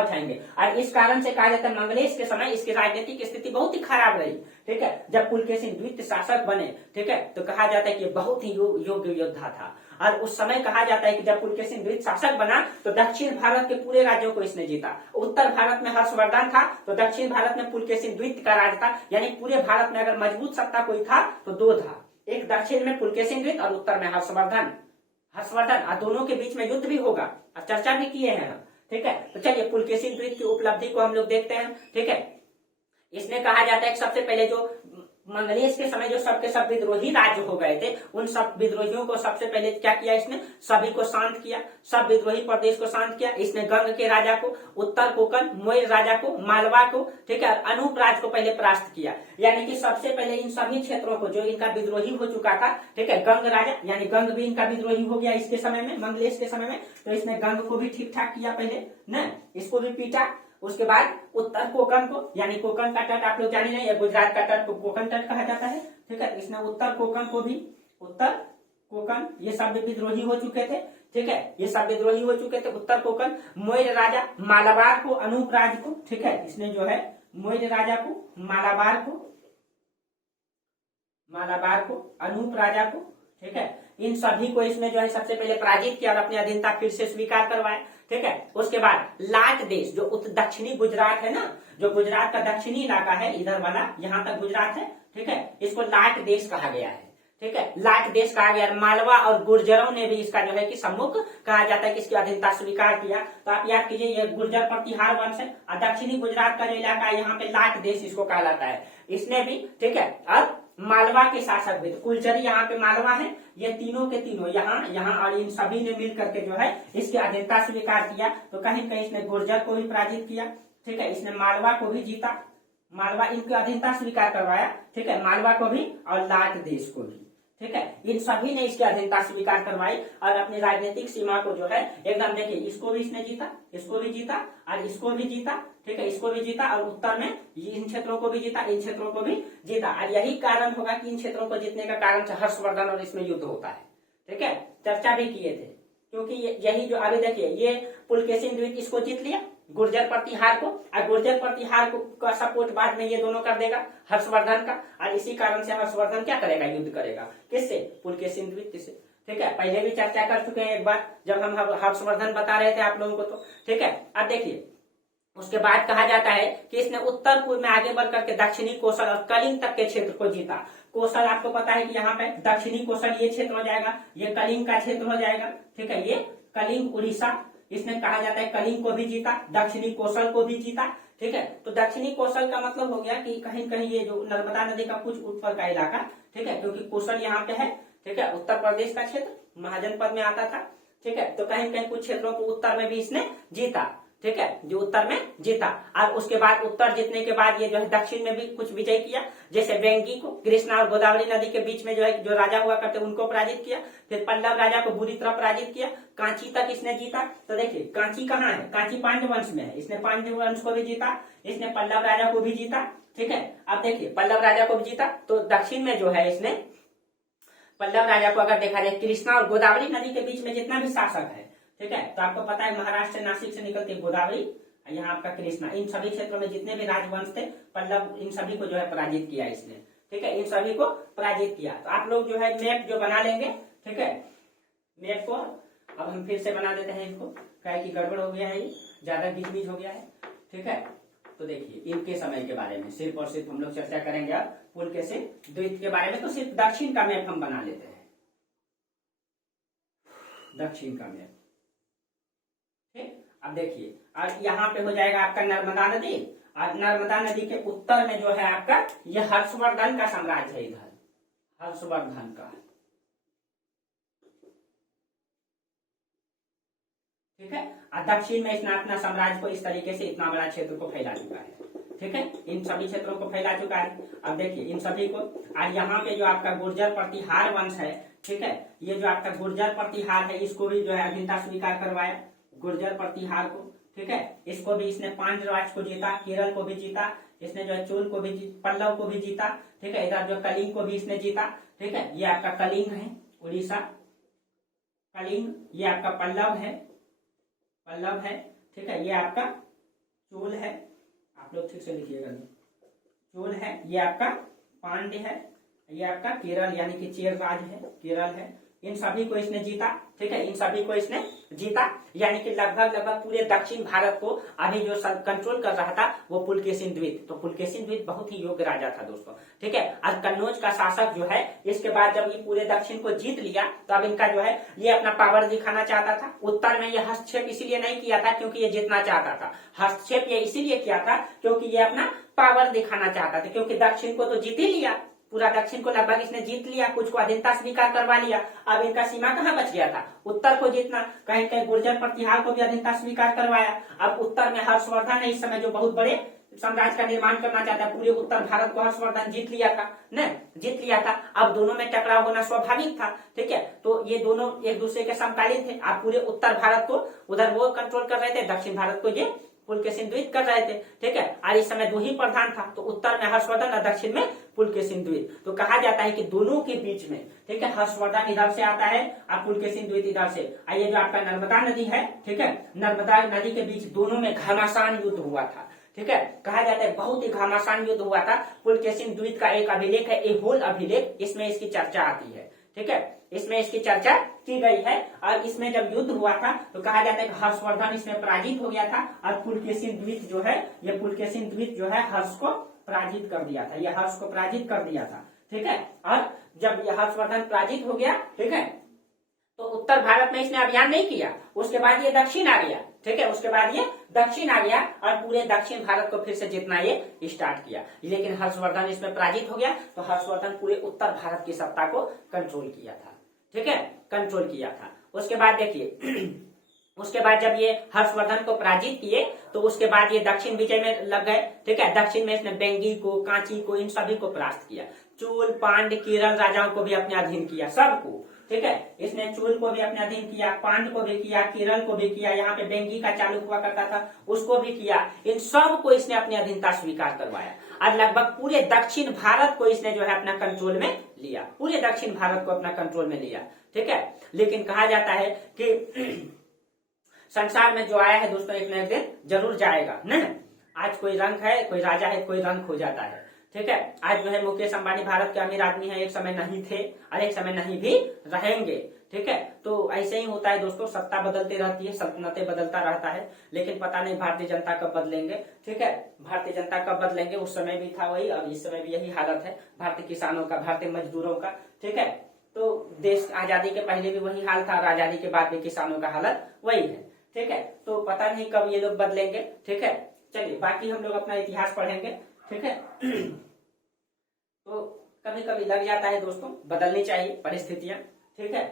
उठाएंगे। और इस कारण से कहा जाता है मंगलेश के समय इसकी राजनीतिक स्थिति बहुत ही खराब रही। ठीक है, जब पुलकेशिन द्वितीय शासक बने, ठीक है, तो कहा जाता है कि बहुत ही योग्य योद्धा था। और उस समय कहा जाता है कि जब पुलकेशिन द्वितीय शासक बना तो दक्षिण भारत के पूरे राज्यों को इसने जीता। उत्तर भारत में हर्षवर्धन था तो दक्षिण भारत में पुलकेशिन द्वितीय का राज था। यानी पूरे भारत में अगर मजबूत सत्ता कोई था तो दो था, एक दक्षिण में पुलकेशिन द्वितीय और उत्तर में हर्षवर्धन। और दोनों के बीच में युद्ध भी होगा और चर्चा भी किए हैं हम। ठीक है, तो चलिए पुलकेशिन द्वितीय की उपलब्धि को हम लोग देखते हैं। ठीक है, इसने कहा जाता है कि सबसे पहले जो मंगलेश के समय जो सबके सब विद्रोही राज्य हो गए थे, उन सब विद्रोहियों को सबसे पहले क्या किया इसने, सभी को शांत किया, सब विद्रोही प्रदेश को शांत किया। इसने गंग के राजा को, उत्तर कोकण मोयर राजा को, मालवा को, ठीक है, अनूप राज को पहले परास्त किया। यानी कि सबसे पहले इन सभी क्षेत्रों को जो इनका विद्रोही हो चुका था, ठीक है, गंग राजा, यानी गंग भी इनका विद्रोही हो गया इसके समय में, मंगलेश के समय में, तो इसने गंग को भी ठीक ठाक किया पहले न, इसको भी पीटा। उसके बाद उत्तर कोकण को, यानी कोकण का तट आप लोग जाने नहीं, या गुजरात का तट को कोकण तट कहा जाता है। ठीक है, इसने उत्तर कोकण ये सब विद्रोही हो चुके थे। ठीक है, ये सब विद्रोही हो चुके थे। उत्तर कोकण मोयर राजा, मालाबार को, अनूप राज को, ठीक है, इसने जो है मोयर राजा को, मालाबार को, अनूप राजा को, ठीक है, इन सभी को इसने जो है सबसे पहले पराजित किया और अपनी अधीनता फिर से स्वीकार करवाया। ठीक है, उसके बाद लाट देश जो दक्षिणी गुजरात है ना, जो गुजरात का दक्षिणी इलाका है, इधर वाला यहाँ तक गुजरात है, ठीक है, इसको लाट देश कहा गया है। ठीक है, लाट देश कहा गया। मालवा और गुर्जरों ने भी इसका जो है कि सम्मुख कहा जाता है कि इसकी अधीनता स्वीकार किया। तो आप याद कीजिए ये गुर्जर प्रतिहार वंश है और दक्षिणी गुजरात का जो इलाका है यहाँ पे लाट देश इसको कहलाता है, इसने भी। ठीक है, अब मालवा के शासक भी, कुलचरी यहाँ पे मालवा है, ये तीनों के तीनों यहाँ और इन सभी ने मिल करके जो है इसकी अधीनता स्वीकार किया। तो कहीं कहीं इसने गुर्जर को भी पराजित किया। ठीक है, इसने मालवा को भी जीता, मालवा इनकी अधीनता स्वीकार करवाया। ठीक है, मालवा को भी और लाट देश को भी। ठीक है, इन सभी ने इसकी अधीनता स्वीकार करवाई और अपनी राजनीतिक सीमा को जो है एकदम, देखिए इसको भी इसने जीता, इसको भी जीता और इसको भी जीता। ठीक है, इसको भी जीता और उत्तर में इन क्षेत्रों को भी जीता, इन क्षेत्रों को भी जीता। और यही कारण होगा कि इन क्षेत्रों को जीतने का कारण से हर्षवर्धन और इसमें युद्ध होता है। ठीक है, चर्चा भी किए थे, क्योंकि यही जो अभी देखिए ये पुलकेशिन द्वीप इसको जीत लिया, गुर्जर प्रतिहार को, और गुर्जर प्रतिहार को का सपोर्ट बाद में ये दोनों कर देगा हर्षवर्धन का। और इसी कारण से हर्षवर्धन क्या करेगा, युद्ध करेगा, किससे, पुलकेशिन द्वीप से। ठीक है, पहले भी चर्चा कर चुके हैं एक बार जब हम हर्षवर्धन बता रहे थे आप लोगों को। तो ठीक है, अब देखिए उसके बाद कहा जाता है कि इसने उत्तर पूर्व में आगे बढ़ करके दक्षिणी कोसल और कलिंग तक के क्षेत्र को जीता। कोसल आपको पता है कि यहाँ पे दक्षिणी कोसल ये क्षेत्र हो जाएगा, ये कलिंग का क्षेत्र हो जाएगा। ठीक है, ये कलिंग उड़ीसा, इसने कहा जाता है कलिंग को भी जीता, दक्षिणी कोसल को भी जीता। ठीक है, तो दक्षिणी कोसल का मतलब हो गया कि कहीं कहीं ये जो नर्मदा नदी का कुछ ऊपर का इलाका, ठीक है, क्योंकि कोसल यहाँ पे है। ठीक है, उत्तर प्रदेश का क्षेत्र महाजनपद में आता था। ठीक है, तो कहीं कहीं कुछ क्षेत्रों को उत्तर में भी इसने जीता। ठीक है, जो उत्तर में जीता। और उसके बाद उत्तर जीतने के बाद ये जो है दक्षिण में भी कुछ विजय किया, जैसे वेंगी को कृष्णा और गोदावरी नदी के बीच में जो है जो राजा हुआ करते उनको पराजित किया। फिर पल्लव राजा को बुरी तरह पराजित किया। कांची तक इसने जीता। तो देखिए कांची कहाँ है, कांची पांडव वंश में है, इसने पांडव वंश को भी जीता, इसने पल्लव राजा को भी जीता। ठीक है, अब देखिए पल्लव राजा को भी जीता। तो दक्षिण में जो है इसने पल्लव राजा को अगर देखा जाए, कृष्णा और गोदावरी नदी के बीच में जितना भी शासक है, ठीक है, तो आपको पता है महाराष्ट्र नासिक से निकलती गोदावरी, यहाँ आपका कृष्णा, इन सभी क्षेत्रों में जितने भी राजवंश थे पल्लव, इन सभी को जो है पराजित किया इसने। ठीक है, इन सभी को पराजित किया। तो आप लोग जो है मैप जो बना लेंगे, ठीक है, मैप को अब हम फिर से बना देते हैं इसको, क्या की गड़बड़ हो गया है, ये ज्यादा बीच बीच हो गया है। ठीक है, तो देखिए इनके समय के बारे में सिर्फ और सिर्फ हम लोग चर्चा करेंगे अब पुलकेशिन द्वीप के बारे में। तो सिर्फ दक्षिण का मैप हम बना लेते हैं, दक्षिण का मैप। ठीक, अब देखिए और यहाँ पे हो जाएगा आपका नर्मदा नदी, और नर्मदा नदी के उत्तर में जो है आपका ये हर्षवर्धन का साम्राज्य है, इधर हर्षवर्धन का। ठीक है, और दक्षिण में इसने अपना साम्राज्य को इस तरीके से इतना बड़ा क्षेत्र को फैला चुका है। ठीक है, इन सभी क्षेत्रों को फैला चुका है। अब देखिए इन सभी को, और यहाँ पे जो आपका गुर्जर प्रतिहार वंश है, ठीक है, ये जो आपका गुर्जर प्रतिहार है इसको भी जो है अधीनता स्वीकार करवाया, गुर्जर प्रतिहार को। ठीक है, इसको भी इसने पांड्य राज्य को जीता, केरल को भी जीता, इसने जो है चोल को भी पल्लव को भी जीता। ठीक है, इधर जो कलिंग को भी इसने जीता। ठीक है, ये आपका कलिंग है, उड़ीसा कलिंग, ये आपका पल्लव है, पल्लव है। ठीक है, ये आपका चोल है, आप लोग ठीक से लिखिएगा, चोल है, ये आपका पांड्य है, ये आपका केरल यानी कि चेर राज है, केरल है। इन सभी को इसने जीता। ठीक है, इन सभी को इसने जीता, यानी कि लगभग पूरे दक्षिण भारत को अभी जो कंट्रोल कर रहा था वो पुलकेशिन द्वीप। तो पुलकेशिन द्वीप बहुत ही योग्य राजा था दोस्तों। ठीक है, और कन्नौज का शासक जो है, इसके बाद जब ये पूरे दक्षिण को जीत लिया तो अब इनका जो है ये अपना पावर दिखाना चाहता था। उत्तर में ये हस्तक्षेप इसीलिए नहीं किया था क्योंकि ये जीतना चाहता था, हस्तक्षेप ये इसीलिए किया था क्योंकि ये अपना पावर दिखाना चाहता था, क्योंकि दक्षिण को तो जीत ही लिया, पूरा दक्षिण को लगभग इसने जीत लिया, कुछ को अधीनता स्वीकार करवा लिया। अब इनका सीमा कहाँ बच गया था, उत्तर को जीतना, कहीं कहीं गुर्जर प्रतिहार को भी अधीनता स्वीकार करवाया। अब उत्तर में हर्षवर्धन है इस समय जो बहुत बड़े साम्राज्य का निर्माण करना चाहता है, पूरे उत्तर भारत को हर्षवर्धन जीत लिया था, न जीत लिया था। अब दोनों में टकराव होना स्वाभाविक था। ठीक है, तो ये दोनों एक दूसरे के समकालीन थे। आप पूरे उत्तर भारत को उधर वो कंट्रोल कर रहे थे, दक्षिण भारत को ये पुलकेशिन द्वीप कर रहे थे। ठीक है, और इस समय दो ही प्रधान था, तो उत्तर में हर्षवर्धन और दक्षिण में पुलकेशिन द्वीप। तो कहा जाता है कि दोनों के बीच में, ठीक है, हर्षवर्धन इधर से आता है और पुलकेशिन द्वीप इधर से। ये जो आपका नर्मदा नदी है, ठीक है, नर्मदा नदी के बीच दोनों में घमासान युद्ध हुआ था। ठीक है, कहा जाता है बहुत ही घमासान युद्ध हुआ था। पुलकेशिन द्वीप का एक अभिलेख है, एहोल अभिलेख, इसमें इसकी चर्चा आती है। ठीक है, इसमें इसकी चर्चा की गई है। और इसमें जब युद्ध हुआ था तो कहा जाता है कि हर्षवर्धन इसमें पराजित हो गया था, और पुलकेशिन द्वीप जो है, ये पुलकेशिन द्वीप जो है हर्ष को पराजित कर दिया था, ये हर्ष को पराजित कर दिया था। ठीक है, और जब ये हर्षवर्धन पराजित हो गया, ठीक है, तो उत्तर भारत में इसने अभियान नहीं किया, उसके बाद ये दक्षिण आ गया। ठीक है, उसके बाद ये दक्षिण आ गया और पूरे दक्षिण भारत को फिर से जीतना ये स्टार्ट किया। लेकिन हर्षवर्धन इसमें पराजित हो गया, तो हर्षवर्धन पूरे उत्तर भारत की सत्ता को कंट्रोल किया था। ठीक है, कंट्रोल किया था। उसके बाद देखिए उसके बाद जब ये हर्षवर्धन को पराजित किए तो उसके बाद ये दक्षिण विजय में लग गए। ठीक है, दक्षिण में इसने बेंगी को, कांची को, इन सभी को परास्त किया। चूल, पांड्य, केरल राजाओं को भी अपने अधीन किया, सबको। ठीक है, इसने चूल को भी अपने अधीन किया, पांड्य को भी किया, केरल को भी किया, यहाँ पे बेंगी का चालुक हुआ करता था उसको भी किया। इन सब को इसने अपनी अधीनता स्वीकार करवाया और लगभग पूरे दक्षिण भारत को इसने जो है अपना कंट्रोल में लिया, पूरे दक्षिण भारत को अपना कंट्रोल में लिया। ठीक है, लेकिन कहा जाता है कि संसार में जो आया है दोस्तों एक न एक दिन जरूर जाएगा, न। आज कोई रंग है, कोई राजा है, कोई रंग खो जाता है। ठीक है, आज जो है मुकेश अंबानी भारत के अमीर आदमी है, एक समय नहीं थे और एक समय नहीं भी रहेंगे। ठीक है, तो ऐसे ही होता है दोस्तों, सत्ता बदलती रहती है, सल्तनतें बदलता रहता है, लेकिन पता नहीं भारतीय जनता कब बदलेंगे। ठीक है, भारतीय जनता कब बदलेंगे, उस समय भी था वही और इस समय भी यही हालत है भारतीय किसानों का, भारतीय मजदूरों का। ठीक है, तो देश आजादी के पहले भी वही हाल था और आजादी के बाद भी किसानों का हालत वही है। ठीक है, तो पता नहीं कब ये लोग बदलेंगे। ठीक है, चलिए बाकी हम लोग अपना इतिहास पढ़ेंगे। ठीक है, तो कभी कभी लग जाता है दोस्तों, बदलनी चाहिए परिस्थितियां। ठीक है,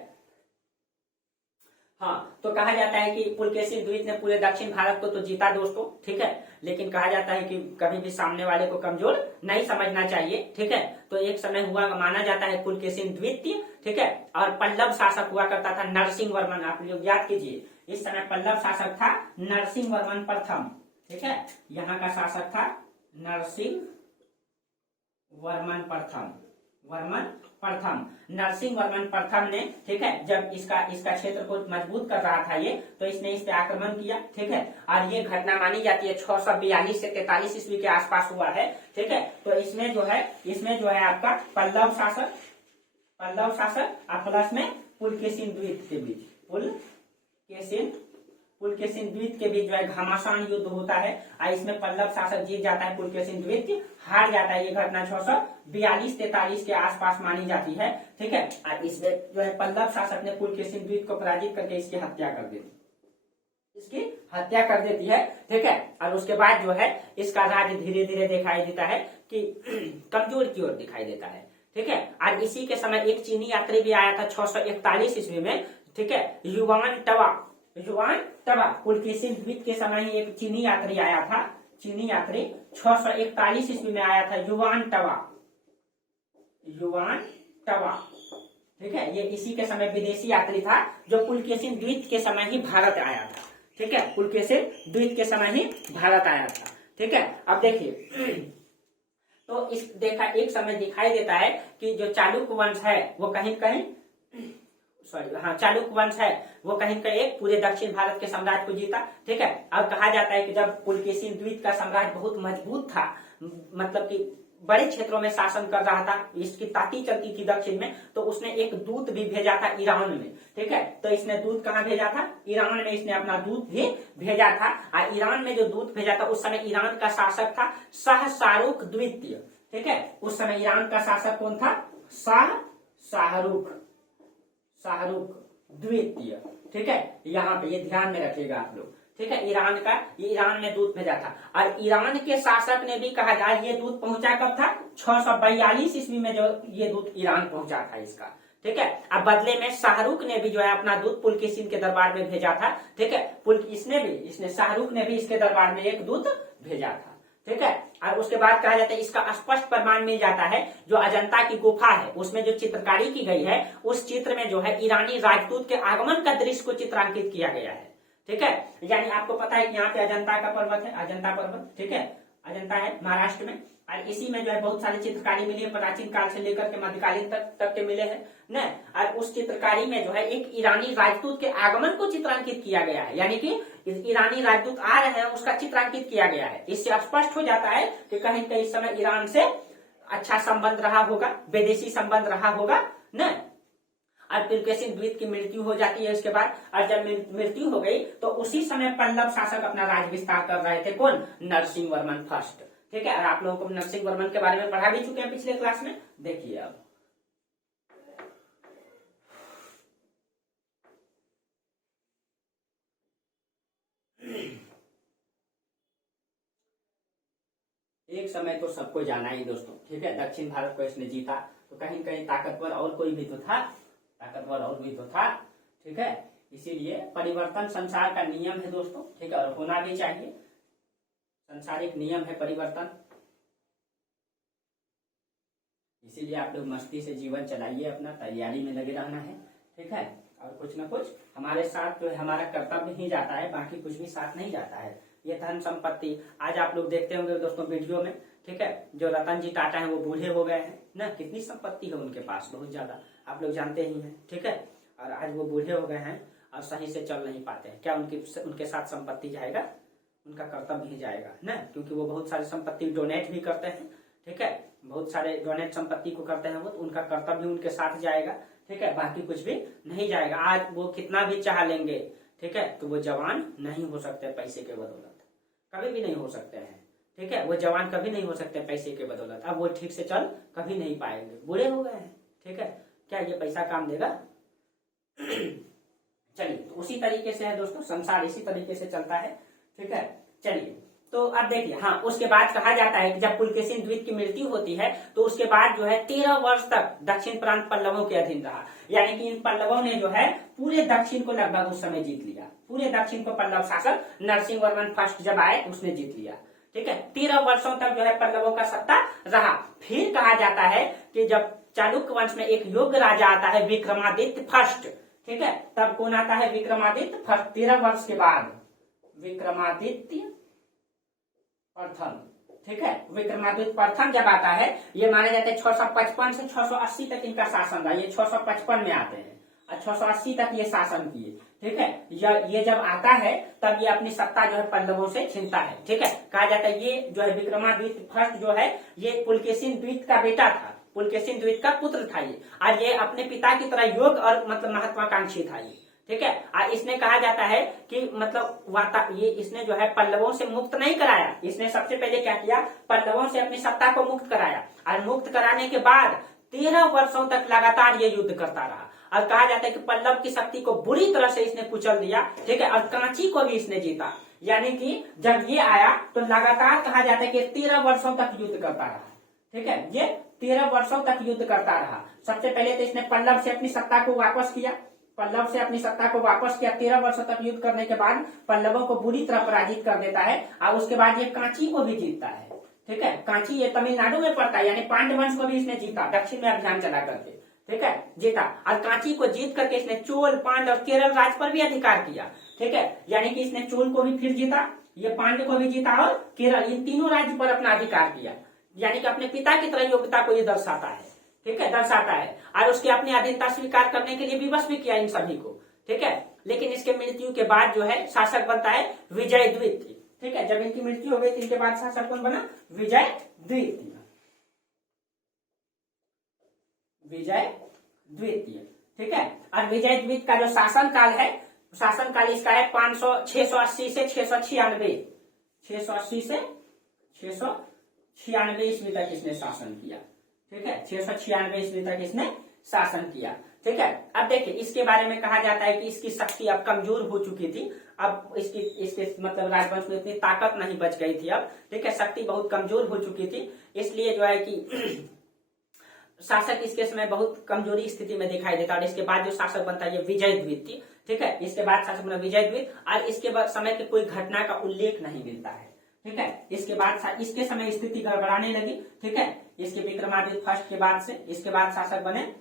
हाँ, तो कहा जाता है कि पुलकेशिन द्वीप ने पूरे दक्षिण भारत को तो जीता दोस्तों, ठीक है, लेकिन कहा जाता है कि कभी भी सामने वाले को कमजोर नहीं समझना चाहिए, ठीक है। तो एक समय हुआ माना जाता है पुलकेशिन द्वितीय, ठीक है, और पल्लव शासक हुआ करता था नरसिंह वर्मन, आप लोग याद कीजिए, इस समय पल्लव शासक था नरसिंह वर्मन प्रथम, ठीक है, यहाँ का शासक था नरसिंह वर्मन प्रथम, नरसिंह वर्मन प्रथम ने, ठीक है, जब इसका क्षेत्र को मजबूत कर रहा था ये, तो इसने इस पे आक्रमण किया, ठीक है, और ये घटना मानी जाती है 642 से 43 ईस्वी के आसपास हुआ है, ठीक है। तो इसमें जो है आपका पल्लव शासक और प्लस में पुलकेशिन द्वीप के बीच पुलकेशिन द्वीप के बीच जो है घमासान युद्ध होता है, और इसमें पल्लव शासक जीत जाता है, पुलकेशिन द्वीप हार जाता है। ये घटना 642-43 के आसपास मानी जाती है, ठीक है, और इसमें जो है पल्लव शासक ने पुलकेशिन द्वीप को पराजित करके इसकी हत्या कर देती है, ठीक है। और उसके बाद जो है इसका राज्य धीरे धीरे दिखाई देता है कि कमजोर की ओर दिखाई देता है, ठीक है। और इसी के समय एक चीनी यात्री भी आया था 641 ईस्वी में, ठीक है, युवान तवा पुलकेशिन द्वीप के समय ही एक चीनी यात्री आया था, 641 ईस्वी में आया था युवान तवा, ठीक है। ये इसी के समय विदेशी यात्री था जो पुलकेशिन द्वीप के समय ही भारत आया था, ठीक है, पुलकेशिन द्वीप के समय ही भारत आया था, ठीक है। अब देखिए तो एक समय दिखाई देता है कि जो चालुक्य वंश है वो कहीं एक पूरे दक्षिण भारत के साम्राज्य को जीता, ठीक है। अब कहा जाता है कि जब पुलकेशिन द्वीप का साम्राज्य बहुत मजबूत था, मतलब कि बड़े क्षेत्रों में शासन कर रहा था, इसकी ताती चलती थी दक्षिण में, तो उसने एक दूत भी भेजा था ईरान में, ठीक है। तो इसने दूत कहाँ भेजा था? ईरान में इसने अपना दूत भी भेजा था, और ईरान में जो दूत भेजा था उस समय ईरान का शासक था शाह शाहरुख द्वितीय, ठीक है। उस समय ईरान का शासक कौन था? शाहरुख द्वितीय, ठीक है। यहाँ पे ये ध्यान में रखिएगा आप लोग, ठीक है। ईरान ने दूत भेजा था, और ईरान के शासक ने भी कहा जाए, ये दूत पहुंचा कब था? 642 ईस्वी में जो ये दूत ईरान पहुंचा था इसका, ठीक है। अब बदले में शाहरुख ने भी जो है अपना दूत पुलकेशिन के दरबार में भेजा था, ठीक है। शाहरुख ने भी इसके दरबार में एक दूत भेजा था, ठीक है। और उसके बाद कहा जाता है इसका स्पष्ट प्रमाण मिल जाता है, जो अजंता की गुफा है उसमें जो चित्रकारी की गई है, उस चित्र में जो है ईरानी राजदूत के आगमन का दृश्य को चित्रांकित किया गया है, ठीक है। यानी आपको पता है कि यहाँ पे अजंता का पर्वत है, अजंता पर्वत, ठीक है, अजंता है महाराष्ट्र में, और इसी में जो है बहुत सारी चित्रकारी मिली है, प्राचीन काल से लेकर के मध्यकालीन तक के मिले हैं न। और उस चित्रकारी में जो है एक ईरानी राजदूत के आगमन को चित्रांकित किया गया है, यानी कि ईरानी राजदूत आ रहे हैं उसका चित्रांकित किया गया है। इससे स्पष्ट हो जाता है कि कहीं कहीं इस समय ईरान से अच्छा संबंध रहा होगा, विदेशी संबंध रहा होगा न। और पुलकेशिन द्वीप की मृत्यु हो जाती है उसके बाद, और जब मृत्यु हो गई तो उसी समय पल्लव शासक अपना राज विस्तार कर रहे थे, कौन? नरसिंह वर्मन फर्स्ट, ठीक है। और आप लोगों को नरसिंह वर्मन के बारे में पढ़ा भी चुके हैं पिछले क्लास में, देखिए अब एक समय तो सबको जाना ही दोस्तों, ठीक है, दक्षिण भारत को इसने जीता, तो कहीं कहीं ताकतवर और भी तो था, ठीक है। इसीलिए परिवर्तन संसार का नियम है दोस्तों, ठीक है, और होना भी चाहिए, संसारिक नियम है परिवर्तन। इसीलिए आप लोग मस्ती से जीवन चलाइए, अपना तैयारी में लगे रहना है, ठीक है। और कुछ न कुछ हमारे साथ जो है हमारा कर्तव्य ही जाता है, बाकी कुछ भी साथ नहीं जाता है। ये धन संपत्ति आज आप लोग देखते होंगे दोस्तों वीडियो में, ठीक है, जो रतन जी टाटा है वो बूढ़े हो गए हैं ना, कितनी संपत्ति है उनके पास, बहुत ज्यादा, आप लोग जानते ही हैं, ठीक है। और आज वो बूढ़े हो गए हैं और सही से चल नहीं पाते हैं, क्या उनके साथ संपत्ति जाएगा? उनका कर्तव्य ही जाएगा ना, क्योंकि वो बहुत सारी संपत्ति डोनेट भी करते हैं, ठीक है, बहुत सारे डोनेट संपत्ति को करते हैं वो, तो उनका कर्तव्य उनके साथ जाएगा, ठीक है, बाकी कुछ भी नहीं जाएगा। आज वो कितना भी चाह लेंगे, ठीक है, तो वो जवान नहीं हो सकते पैसे के बदौलत, कभी भी नहीं हो सकते हैं, ठीक है, वो जवान कभी नहीं हो सकते पैसे के बदौलत। अब वो ठीक से चल कभी नहीं पाएंगे, बूढ़े हो गए हैं, ठीक है, क्या ये पैसा काम देगा? चलिए, तो उसी तरीके से है दोस्तों, संसार इसी तरीके से चलता है, ठीक है। चलिए तो अब देखिए, हाँ, उसके बाद कहा जाता है कि जब पुलकेशिन द्वित की मृत्यु होती है तो उसके बाद जो है 13 वर्ष तक दक्षिण प्रांत पल्लवों के अधीन रहा। यानी कि इन पल्लवों ने जो है पूरे दक्षिण को लगभग उस समय जीत लिया। पूरे दक्षिण को पल्लव शासक नरसिंहवर्मन फर्स्ट जब आए उसने जीत लिया। ठीक है, 13 वर्षों तक जो है पल्लवों का सत्ता रहा। फिर कहा जाता है कि जब चालुक्य वंश में एक योग्य राजा आता है विक्रमादित्य फर्स्ट, ठीक है, तब कौन आता है? विक्रमादित्य फर्स्ट। 13 वर्ष के बाद विक्रमादित्य प्रथम, ठीक है, विक्रमादित्य प्रथम जब आता है, ये माना जाता है 655 से 680 तक इनका शासन रहा। ये 655 में आते हैं और 680 तक ये शासन किए। ठीक है, ये जब आता है तब ये अपनी सत्ता जो है पल्लवों से छीनता है। ठीक है, कहा जाता है ये जो है विक्रमादित्य फर्स्ट जो है ये पुलकेशिन द्वित का बेटा था, पुलकेशिन द्वित का पुत्र था ये, और ये अपने पिता की तरह योग्य और मतलब महत्वाकांक्षी था ये। ठीक है, और इसने कहा जाता है कि मतलब ये इसने जो है पल्लवों से मुक्त नहीं कराया। इसने सबसे पहले क्या किया? पल्लवों से अपनी सत्ता को मुक्त कराया, और मुक्त कराने के बाद 13 वर्षों तक लगातार ये युद्ध करता रहा। और कहा जाता है कि पल्लव की शक्ति को बुरी तरह से इसने कुचल दिया। ठीक है, और कांची को भी इसने जीता। यानी कि जब ये आया तो लगातार कहा जाता है कि 13 वर्षों तक युद्ध करता रहा। ठीक है, ये 13 वर्षों तक युद्ध करता रहा। सबसे पहले तो इसने पल्लव से अपनी सत्ता को वापस किया, पल्लव से अपनी सत्ता को वापस किया। 13 वर्षों तक युद्ध करने के बाद पल्लवों को बुरी तरह पराजित कर देता है, और उसके बाद ये कांची को भी जीतता है। ठीक है, कांची ये तमिलनाडु में पड़ता है, यानी पांड्य वंश को भी इसने जीता, दक्षिण में अभियान चला करके। ठीक है, जीता, और कांची को जीत करके इसने चोल, पांड्य और केरल राज्य पर भी अधिकार किया। ठीक है, यानी कि इसने चोल को भी फिर जीता, ये पांड्य को भी जीता, और केरल, इन तीनों राज्य पर अपना अधिकार किया। यानी कि अपने पिता की तरह योग्यता को ये दर्शाता है। ठीक है, दर्शाता है, और उसकी अपनी अधीनता स्वीकार करने के लिए विवश भी किया इन सभी को। ठीक है, लेकिन इसके मृत्यु के बाद जो है शासक बनता है विजय द्वितीय। ठीक है, जब इनकी मृत्यु हो गई तो इनके बाद शासक कौन बना? विजय द्वितीय। विजय द्वितीय। ठीक है, और विजय द्वितीय का जो शासन काल है, शासन काल इसका है 680 से 696, 680 से 696 ईस्वी तक इसने शासन किया। ठीक है, 696 ईस्वी तक इसने शासन किया। ठीक है, अब देखिए इसके बारे में कहा जाता है कि इसकी शक्ति अब कमजोर हो चुकी थी। अब इसके मतलब राजवंश में इतनी ताकत नहीं बच गई थी अब। ठीक है, शक्ति बहुत कमजोर हो चुकी थी, इसलिए जो है कि शासक इसके समय बहुत कमजोरी स्थिति में दिखाई देता है। और इसके बाद जो शासक बनता है ये विजय द्वितीय। ठीक है, इसके बाद शासक बना विजय द्वितीय, और इसके बाद समय के कोई घटना का उल्लेख नहीं मिलता है। ठीक है, इसके बाद इसके समय स्थिति गड़बड़ाने लगी। ठीक है, इसके विक्रमादित्य फर्स्ट के बाद से इसके बाद शासक बने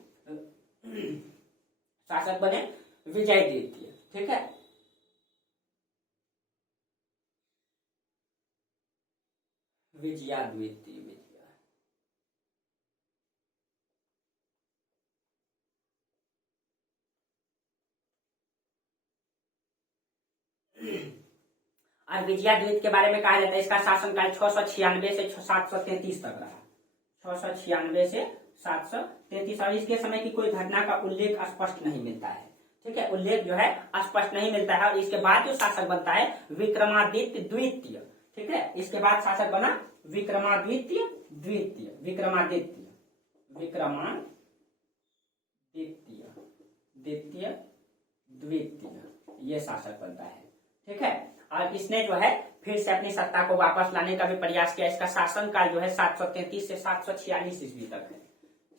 विजय द्वितीय। ठीक है, विजया द्वितीय। और विजयाद्वित के बारे में कहा जाता है इसका शासनकाल 696 से 733 तक रहा। 696 से 733, और इसके समय की कोई घटना का उल्लेख स्पष्ट नहीं मिलता है। ठीक है, उल्लेख जो है स्पष्ट नहीं मिलता है। और इसके बाद जो शासक बनता है विक्रमादित्य द्वितीय। ठीक है, इसके बाद शासक बना विक्रमादित्य द्वितीय, विक्रमादित्य, द्वितीय, ये शासक बनता है। ठीक है, और इसने जो है फिर से अपनी सत्ता को वापस लाने का भी प्रयास किया। इसका शासनकाल जो है 733 से 746 ईस्वी तक है।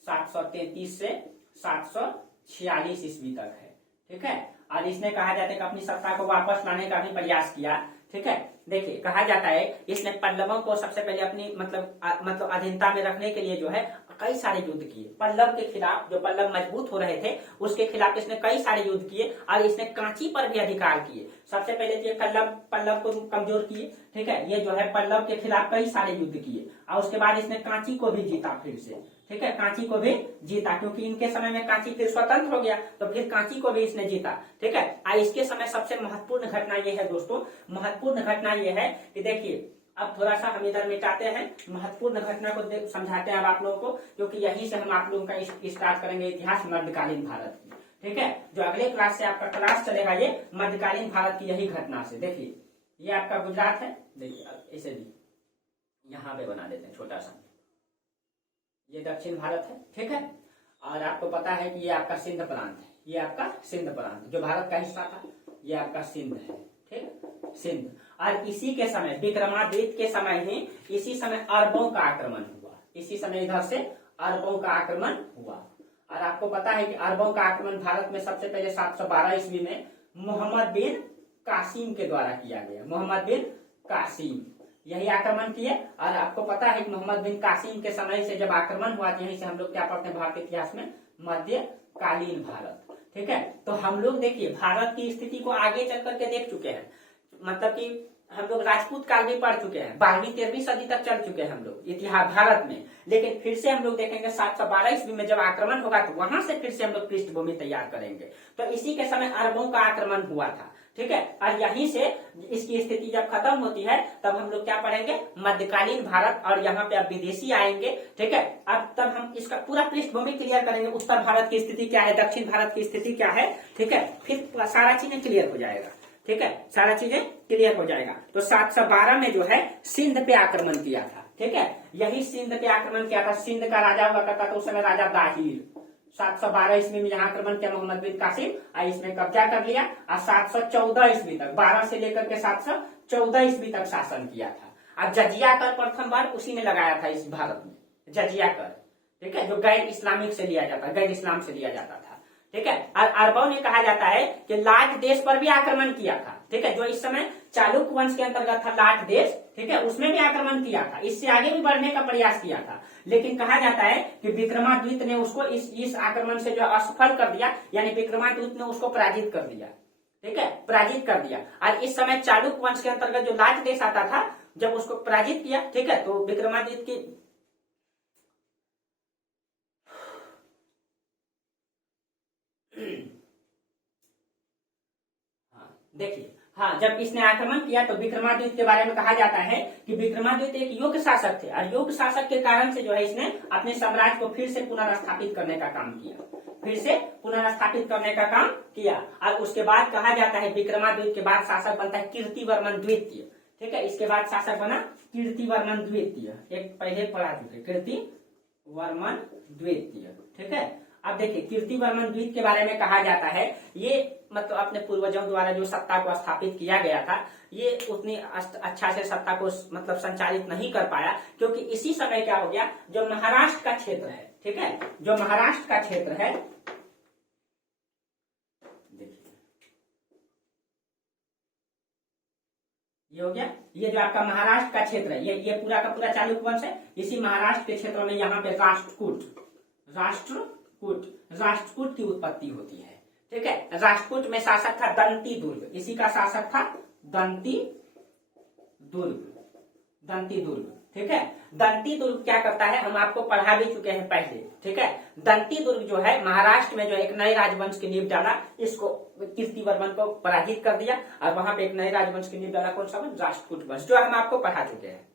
733 से 746 ईस्वी तक है। ठीक है, और इसने कहा जाता है कि अपनी सत्ता को वापस लाने का भी प्रयास किया। ठीक है, देखिए कहा जाता है इसने पल्लवों को सबसे पहले अपनी मतलब अधीनता में रखने के लिए जो है कई सारे युद्ध किए। पल्लव के खिलाफ, जो पल्लव मजबूत हो रहे थे उसके खिलाफ इसने कई सारे युद्ध किए, और इसने कांची पर भी अधिकार किए। सबसे पहले तो ये पल्लव को कमजोर किए। ठीक है, ये जो है पल्लव के खिलाफ कई सारे युद्ध किए, और उसके बाद इसने कांची को भी जीता फिर से। ठीक है, कांची को भी जीता, क्योंकि इनके समय में कांची फिर स्वतंत्र हो गया, तो फिर कांची को भी इसने जीता। ठीक है, और इसके समय सबसे महत्वपूर्ण घटना ये है दोस्तों, महत्वपूर्ण घटना ये है कि देखिए अब थोड़ा सा हम इधर मिटाते हैं, महत्वपूर्ण घटना को समझाते हैं अब आप लोगों को, क्योंकि यहीं से हम आप लोगों का स्टार्ट करेंगे इतिहास मध्यकालीन भारत की। ठीक है, जो अगले क्लास से आपका क्लास चलेगा ये मध्यकालीन भारत की यही घटना से। देखिए ये आपका गुजरात है, देखिए इसे भी यहाँ पे बना देते हैं छोटा सा, ये दक्षिण भारत है। ठीक है, और आपको पता है कि ये आपका सिंध प्रांत है, ये आपका सिंध प्रांत जो भारत का हिस्सा था, ये आपका सिंध है। ठीक, सिंध। और इसी के समय विक्रमादित्य के समय ही इसी समय अरबों का आक्रमण हुआ। इसी समय इधर से अरबों का आक्रमण हुआ। और आपको पता है कि अरबों का आक्रमण भारत में सबसे पहले 712 ईस्वी में मोहम्मद बिन कासिम के द्वारा किया गया। मोहम्मद बिन कासिम यही आक्रमण किए। और आपको पता है कि मोहम्मद बिन कासिम के समय से जब आक्रमण हुआ, यहीं से हम लोग क्या पढ़ते हैं भारतीय इतिहास में, मध्यकालीन भारत। ठीक है, तो हम लोग देखिए भारत की स्थिति को आगे चल करके देख चुके हैं। मतलब कि हम लोग राजपूत काल भी पढ़ चुके हैं, 12वीं-13वीं सदी तक चल चुके हैं हम लोग इतिहास भारत में। लेकिन फिर से हम लोग देखेंगे 712 ईस्वी में जब आक्रमण होगा तो वहां से फिर से हम लोग पृष्ठभूमि तैयार करेंगे। तो इसी के समय अरबों का आक्रमण हुआ था। ठीक है, और यहीं से इसकी स्थिति जब खत्म होती है तब हम लोग क्या पढ़ेंगे, मध्यकालीन भारत। और यहाँ पे अब विदेशी आएंगे। ठीक है, अब तब हम इसका पूरा पृष्ठभूमि क्लियर करेंगे, उत्तर भारत की स्थिति क्या है, दक्षिण भारत की स्थिति क्या है। ठीक है, फिर सारा चीजें क्लियर हो जाएगा। ठीक है, सारा चीजें क्लियर हो जाएगा। तो 712 में जो है सिंध पे आक्रमण किया था। ठीक है, यही सिंध पे आक्रमण किया था। सिंध का राजा हुआ करता था उस समय राजा दाहिर। 712 ईस्वी में यहाँ आक्रमण किया मोहम्मद बिन कासिम, और इसमें कब्जा कर लिया। और 714 ईस्वी तक, 12 से लेकर के 714 ईस्वी तक शासन किया था। अब जजिया कर प्रथम बार उसी ने लगाया था इस भारत में, जजिया कर। ठीक है, जो गैर इस्लामिक से लिया जाता, गैर इस्लाम से लिया जाता था। ठीक है, और अरबों ने कहा जाता है कि लाट देश पर भी आक्रमण किया था। ठीक है, जो इस समय चालुक्य वंश के अंतर्गत था लाट देश। ठीक है, उसमें भी आक्रमण किया था, इससे आगे भी बढ़ने का प्रयास किया था। लेकिन कहा जाता है कि विक्रमादित्य ने उसको इस आक्रमण से जो असफल कर दिया, यानी विक्रमादित्य ने उसको पराजित कर दिया। ठीक है, पराजित कर दिया। और इस समय चालुक्य वंश के अंतर्गत जो लाट देश आता था, जब उसको पराजित किया, ठीक है, तो विक्रमादित्य की देखिए, हाँ, जब इसने आक्रमण किया तो विक्रमादित्य के बारे में कहा जाता है कि विक्रमादित्य एक योग्य शासक थे। और योग्य शासक के कारण से जो है इसने अपने साम्राज्य को फिर से पुनर्स्थापित करने का काम किया, फिर से पुनर्स्थापित करने का काम किया। और उसके बाद कहा जाता है विक्रमादित्य के बाद शासक बनता है कीर्तिवर्मन द्वितीय। ठीक है, इसके बाद शासक बना कीर्तिवर्मन द्वितीय। एक पहले पढ़ा चुके, कीर्तिवर्मन द्वितीय। ठीक है, अब देखिए कीर्तिवर्मन द्वितीय के बारे में कहा जाता है, ये मतलब अपने पूर्वजों द्वारा जो सत्ता को स्थापित किया गया था, ये उतनी अच्छा से सत्ता को मतलब संचालित नहीं कर पाया। क्योंकि इसी समय क्या हो गया, जो महाराष्ट्र का क्षेत्र है, ठीक है, जो महाराष्ट्र का क्षेत्र है, देखिए ये हो गया, ये जो आपका महाराष्ट्र का क्षेत्र है, ये पूरा का पूरा चालुक्य वंश है। इसी महाराष्ट्र के क्षेत्र में यहाँ पे राष्ट्रकूट की उत्पत्ति होती है। ठीक है, राष्ट्रकूट में शासक था दंती दुर्ग, इसी का शासक था दंती दुर्ग। ठीक है, दंती दुर्ग क्या करता है, हम आपको पढ़ा भी चुके हैं पहले। ठीक है, दंती दुर्ग जो है महाराष्ट्र में जो एक नए राजवंश की नींव डाला, इसको कीर्तिवर्मन को पराजित कर दिया। और वहां पे एक नए राजवंश की नींव डाला, कौन सा वंश, राष्ट्रकूट वंश, जो हम आपको पढ़ा चुके हैं।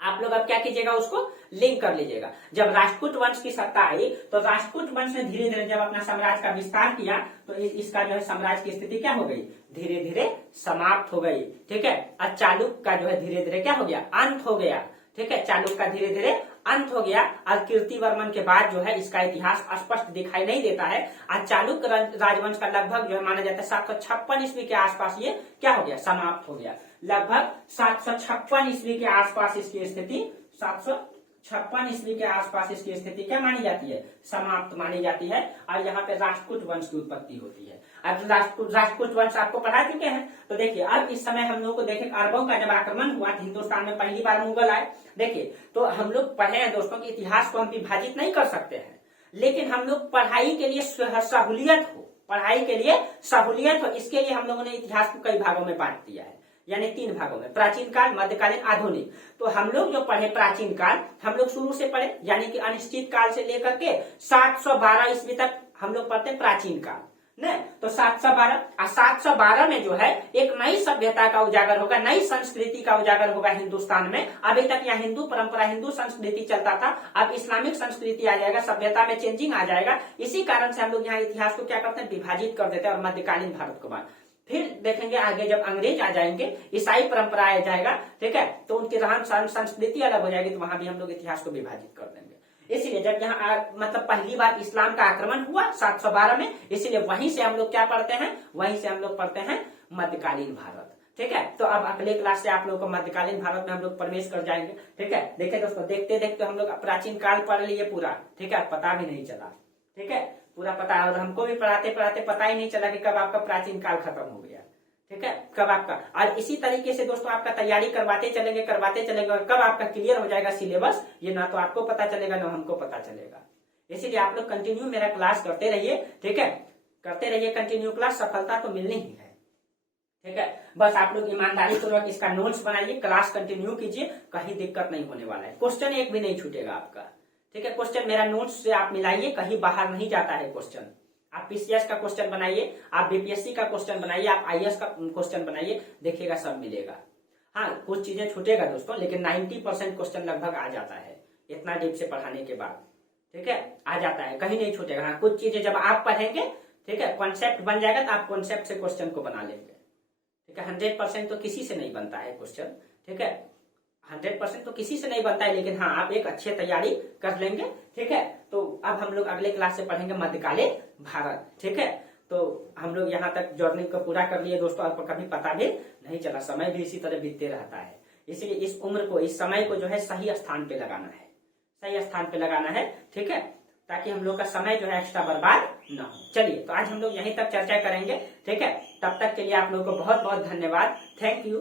आप लोग अब क्या कीजिएगा, उसको लिंक कर लीजिएगा। जब राष्ट्रकूट वंश की सत्ता आई तो राष्ट्रकूट वंश ने धीरे धीरे जब अपना साम्राज्य का विस्तार किया तो इसका जो है साम्राज्य की स्थिति क्या हो गई, धीरे धीरे समाप्त हो गई। ठीक है, और चालुक्य का जो है धीरे धीरे क्या हो गया, अंत हो गया। ठीक है, चालुक्य का धीरे धीरे अंत हो गया। और कीर्तिवर्मन के बाद जो है इसका इतिहास स्पष्ट दिखाई नहीं देता है। और चालुक्य राजवंश का लगभग जो है माना जाता है 756 ईस्वी के आसपास ये क्या हो गया, समाप्त हो गया। लगभग 756 ईस्वी के आसपास इसकी स्थिति, 756 ईस्वी के आसपास इसकी स्थिति क्या मानी जाती है, समाप्त मानी जाती है। और यहाँ पे राष्ट्रकूट वंश की उत्पत्ति होती है। अब राष्ट्रकूट वंश आपको पढ़ा चुके हैं। तो देखिए अब इस समय हम लोग को देखें, अरबों का जब आक्रमण हुआ हिंदुस्तान में, पहली बार मुगल आए। देखिए तो हम लोग पढ़े हैं दोस्तों कि इतिहास को हम विभाजित नहीं कर सकते हैं, लेकिन हम लोग पढ़ाई के लिए सहूलियत हो, इसके लिए हम लोगों ने इतिहास को कई भागों में बांट दिया है, यानी 3 भागों में, प्राचीन काल, मध्यकालीन, आधुनिक। तो हम लोग जो पढ़े प्राचीन काल, हम लोग शुरू से पढ़े, यानी कि अनिश्चित काल से लेकर के 712 ईस्वी तक हम लोग पढ़ते प्राचीन काल न। तो 712 में जो है एक नई सभ्यता का उजागर होगा, नई संस्कृति का उजागर होगा हिंदुस्तान में। अभी तक यहाँ हिंदू परंपरा, हिंदू संस्कृति चलता था, अब इस्लामिक संस्कृति आ जाएगा, सभ्यता में चेंजिंग आ जाएगा। इसी कारण से हम लोग यहाँ इतिहास को क्या करते हैं, विभाजित कर देते हैं। और मध्यकालीन भारत के बाद फिर देखेंगे आगे जब अंग्रेज आ जाएंगे, ईसाई परंपरा आ जाएगा, ठीक है, तो उनकी रहन सहन संस्कृति अलग हो जाएगी, तो वहां भी हम लोग इतिहास को विभाजित कर देंगे। इसलिए जब यहाँ मतलब पहली बार इस्लाम का आक्रमण हुआ 712 में, इसीलिए वहीं से हम लोग क्या पढ़ते हैं, वहीं से हम लोग पढ़ते हैं मध्यकालीन भारत। ठीक है। तो अब अगले क्लास से आप लोगों को मध्यकालीन भारत में हम लोग प्रवेश कर जाएंगे। ठीक है, देखे दोस्तों, देखते देखते हम लोग प्राचीन काल पढ़ लिए पूरा। ठीक है, पता भी नहीं चला। ठीक है, पूरा पता है, और हमको भी पढ़ाते पढ़ाते पता ही नहीं चला कि कब आपका प्राचीन काल खत्म हो गया। ठीक है, कब आपका, और इसी तरीके से दोस्तों आपका तैयारी करवाते चलेंगे और कब आपका क्लियर हो जाएगा सिलेबस, ये ना तो आपको पता चलेगा ना हमको पता चलेगा। इसीलिए आप लोग कंटिन्यू मेरा क्लास करते रहिए। ठीक है, करते रहिए कंटिन्यू क्लास, सफलता तो मिलनी ही है। ठीक है, बस आप लोग ईमानदारी पूर्वक इसका नोट्स बनाइए, क्लास कंटिन्यू कीजिए, कहीं दिक्कत नहीं होने वाला है। क्वेश्चन एक भी नहीं छूटेगा आपका। ठीक है, क्वेश्चन मेरा नोट्स से आप मिलाइए, कहीं बाहर नहीं जाता है क्वेश्चन। आप पीसीएस का क्वेश्चन बनाइए, आप बीपीएससी का क्वेश्चन बनाइए, आप आईएएस का क्वेश्चन बनाइए, देखिएगा सब मिलेगा। हाँ, कुछ चीजें छूटेगा दोस्तों, लेकिन 90% क्वेश्चन लगभग आ जाता है इतना डीप से पढ़ाने के बाद। ठीक है, आ जाता है, कहीं नहीं छूटेगा। हाँ, कुछ चीजें जब आप पढ़ेंगे, ठीक है, कॉन्सेप्ट बन जाएगा तो आप कॉन्सेप्ट से क्वेश्चन को बना लेंगे। ठीक है, 100% तो किसी से नहीं बनता है क्वेश्चन। ठीक है, 100% तो किसी से नहीं बनता है, लेकिन हाँ, आप एक अच्छी तैयारी कर लेंगे। ठीक है, तो अब हम लोग अगले क्लास से पढ़ेंगे मध्यकालीन भारत। ठीक है, तो हम लोग यहाँ तक जर्नी को पूरा कर लिए दोस्तों, आपको कभी पता भी नहीं चला, समय भी इसी तरह बीतते रहता है। इसीलिए इस उम्र को, इस समय को जो है सही स्थान पे लगाना है, सही स्थान पे लगाना है। ठीक है, ताकि हम लोग का समय जो है एक्स्ट्रा बर्बाद ना हो। चलिए, तो आज हम लोग यहीं तक चर्चा करेंगे। ठीक है, तब तक के लिए आप लोगों को बहुत बहुत धन्यवाद। Thank you.